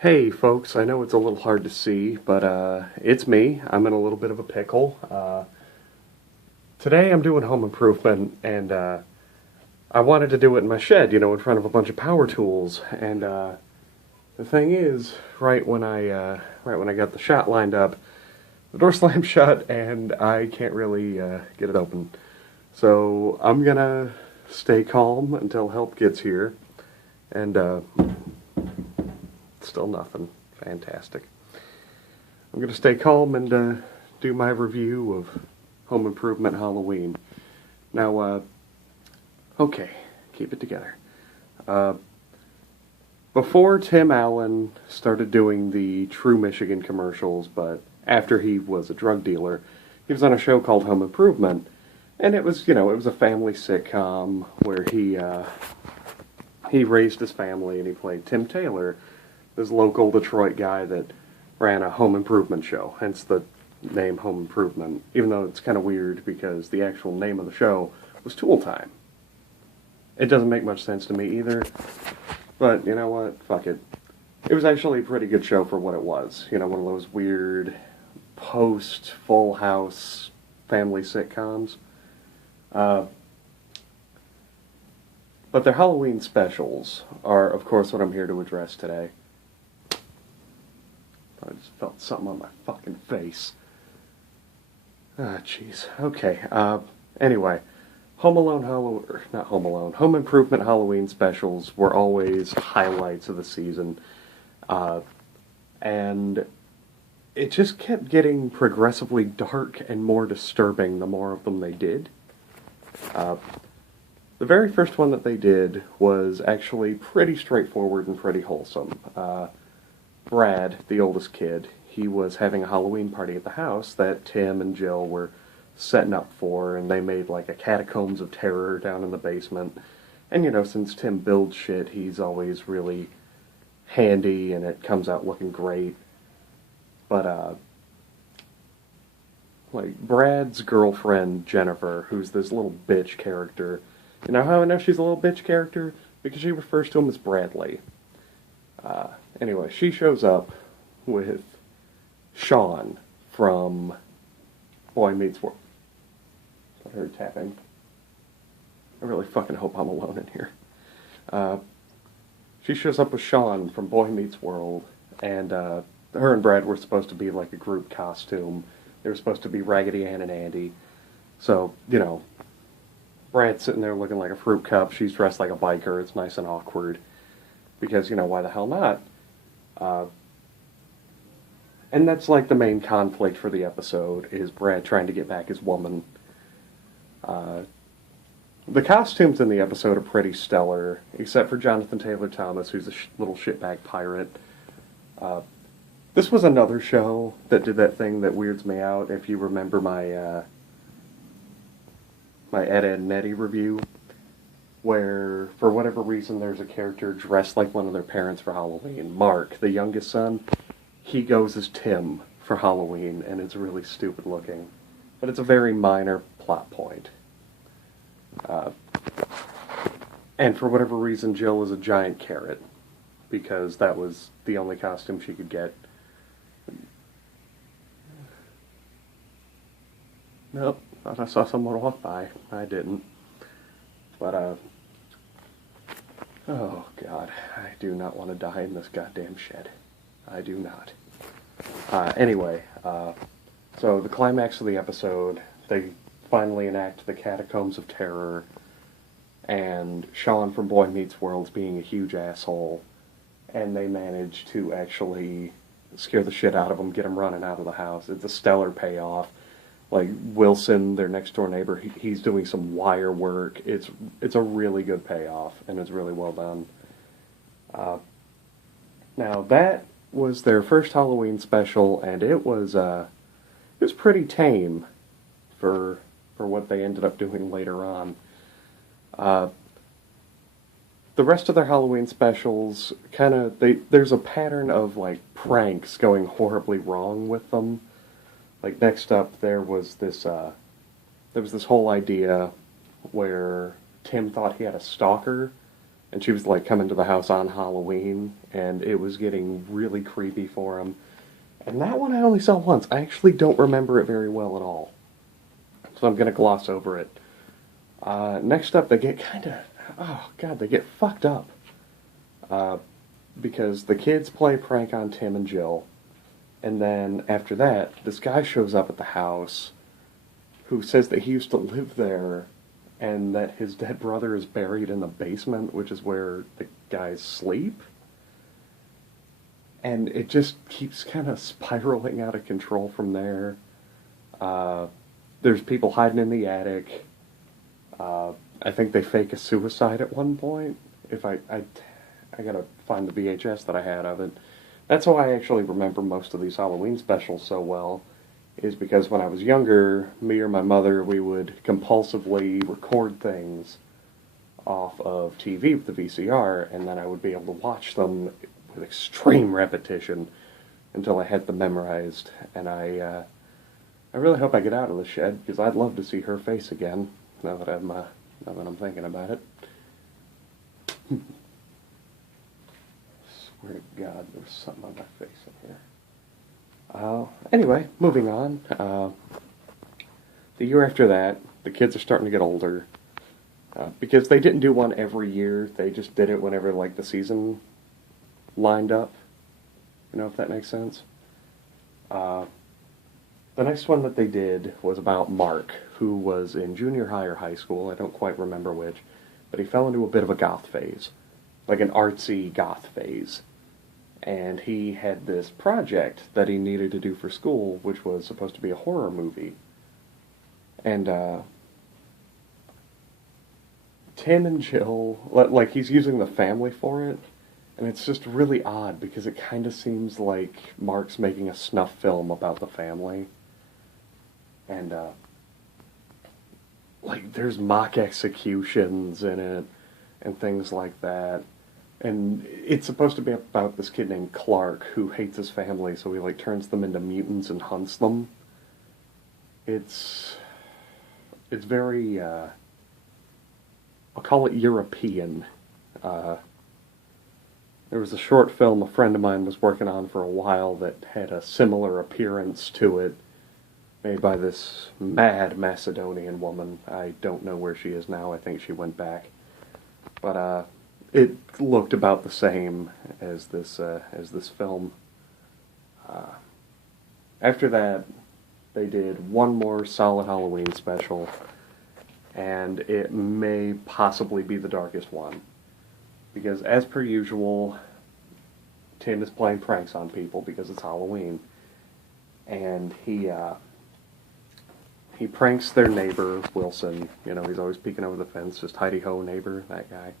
Hey folks, I know it's a little hard to see, but it's me. I'm in a little bit of a pickle. Today I'm doing home improvement, and I wanted to do it in my shed, in front of a bunch of power tools. And the thing is, right when I got the shot lined up, the door slammed shut, and I can't really get it open. So I'm gonna stay calm until help gets here, and still nothing. Fantastic. I'm going to stay calm and do my review of Home Improvement Halloween. Now, okay, keep it together. Before Tim Allen started doing the True Michigan commercials, but after he was a drug dealer, he was on a show called Home Improvement, and it was a family sitcom where he raised his family and he played Tim Taylor, this local Detroit guy that ran a home improvement show, hence the name Home Improvement, even though it's kind of weird because the actual name of the show was Tool Time. It doesn't make much sense to me either, but you know what, fuck it. It was actually a pretty good show for what it was, one of those weird post-Full House family sitcoms. But their Halloween specials are, of course, what I'm here to address today. I just felt something on my fucking face. Ah, jeez. Okay, anyway. Home Improvement Halloween specials were always highlights of the season. And it just kept getting progressively dark and more disturbing the more of them they did. The very first one that they did was actually pretty straightforward and pretty wholesome. Brad, the oldest kid, he was having a Halloween party at the house that Tim and Jill were setting up for, and they made like a catacombs of terror down in the basement. And since Tim builds shit, he's always really handy and it comes out looking great. But like Brad's girlfriend Jennifer, who's this little bitch character. You know how I know she's a little bitch character? Because she refers to him as Bradley. Anyway, she shows up with Sean from Boy Meets World. I heard tapping. I really fucking hope I'm alone in here. She shows up with Sean from Boy Meets World, and her and Brad were supposed to be like a group costume. They were supposed to be Raggedy Ann and Andy. So, Brad's sitting there looking like a fruit cup. She's dressed like a biker. It's nice and awkward. Because, why the hell not? And that's like the main conflict for the episode, is Brad trying to get back his woman. The costumes in the episode are pretty stellar, except for Jonathan Taylor Thomas, who's a little shitbag pirate. This was another show that did that thing that weirds me out, if you remember my Ed, Edd n Eddy review, where, for whatever reason, there's a character dressed like one of their parents for Halloween. Mark, the youngest son, he goes as Tim for Halloween, and it's really stupid looking. But it's a very minor plot point. And for whatever reason, Jill is a giant carrot, because that was the only costume she could get. Nope, thought I saw someone walk by. I didn't. But, oh, God, I do not want to die in this goddamn shed. I do not. Anyway, so the climax of the episode, they finally enact the Catacombs of Terror, and Sean from Boy Meets World's being a huge asshole, and they manage to actually scare the shit out of him, get him running out of the house. It's a stellar payoff. Like, Wilson, their next-door neighbor, he's doing some wire work. It's a really good payoff, and it's really well done. Now, that was their first Halloween special, and it was pretty tame for what they ended up doing later on. The rest of their Halloween specials, there's a pattern of, like, pranks going horribly wrong with them. Like, next up, there was this whole idea where Tim thought he had a stalker, and she was like coming to the house on Halloween, and it was getting really creepy for him. And that one I only saw once. I actually don't remember it very well at all, so I'm gonna gloss over it. Next up, they get kind of, oh god, they get fucked up. Because the kids play a prank on Tim and Jill, and then after that, this guy shows up at the house who says that he used to live there and that his dead brother is buried in the basement, which is where the guys sleep. And it just keeps kind of spiraling out of control from there. There's people hiding in the attic. I think they fake a suicide at one point. If I gotta find the VHS that I had of it. That's how I actually remember most of these Halloween specials so well, is because when I was younger, me or my mother, we would compulsively record things off of TV with the VCR, and then I would be able to watch them with extreme repetition until I had them memorized. And I really hope I get out of the shed, because I'd love to see her face again, now that I'm thinking about it. Swear to God, there was something on my face in here. Anyway, moving on. The year after that, the kids are starting to get older. Because they didn't do one every year, they just did it whenever, like, the season lined up. You know, if that makes sense? The next one that they did was about Mark, who was in junior high or high school, I don't quite remember which, but he fell into a bit of a goth phase. Like an artsy goth phase. And he had this project that he needed to do for school, which was supposed to be a horror movie. And, Tim and Jill, like, he's using the family for it, and it's just really odd, because it kind of seems like Mark's making a snuff film about the family. And, like, there's mock executions in it, and things like that. And it's supposed to be about this kid named Clark who hates his family, so he, like, turns them into mutants and hunts them. It's very, I'll call it European. There was a short film a friend of mine was working on for a while that had a similar appearance to it, made by this mad Macedonian woman. I don't know where she is now. I think she went back. But, it looked about the same as this film. After that, they did one more solid Halloween special, and it may possibly be the darkest one. Because, as per usual, Tim is playing pranks on people because it's Halloween. And he pranks their neighbor, Wilson. You know, he's always peeking over the fence, just hidey-ho neighbor, that guy.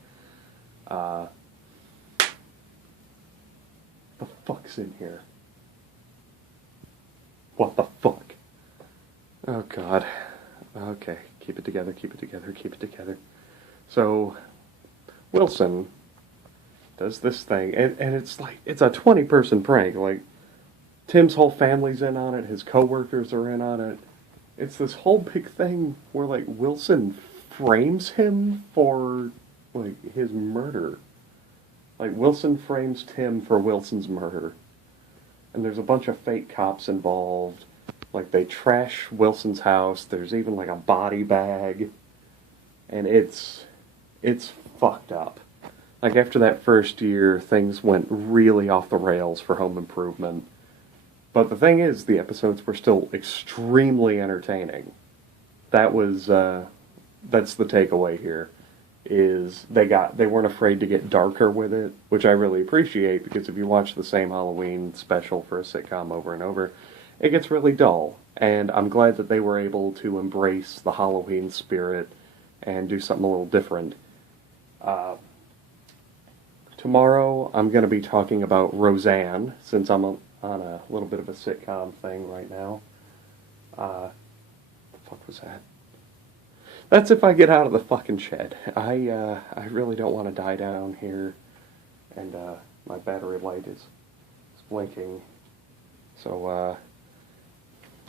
The fuck's in here? What the fuck? Oh god. Okay, keep it together, keep it together, keep it together. So, Wilson does this thing, and it's like, it's a 20-person prank. Like, Tim's whole family's in on it, his coworkers are in on it. It's this whole big thing where, like, Wilson frames him for, like, his murder. Like, Wilson frames Tim for Wilson's murder. And there's a bunch of fake cops involved. Like, they trash Wilson's house. There's even, like, a body bag. And it's fucked up. Like, after that first year, things went really off the rails for Home Improvement. But the thing is, the episodes were still extremely entertaining. That was, that's the takeaway here. Is they weren't afraid to get darker with it, which I really appreciate, because if you watch the same Halloween special for a sitcom over and over, it gets really dull. And I'm glad that they were able to embrace the Halloween spirit and do something a little different. Tomorrow I'm going to be talking about Roseanne, since I'm on a little bit of a sitcom thing right now. The fuck was that? That's if I get out of the fucking shed. I really don't want to die down here, and my battery light is blinking. So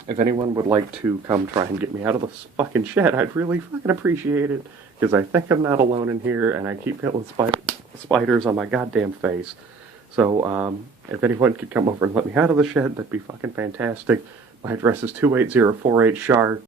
if anyone would like to come try and get me out of this fucking shed, I'd really fucking appreciate it. Because I think I'm not alone in here, and I keep hitting spiders on my goddamn face. So, if anyone could come over and let me out of the shed, that'd be fucking fantastic. My address is 28048 Shar,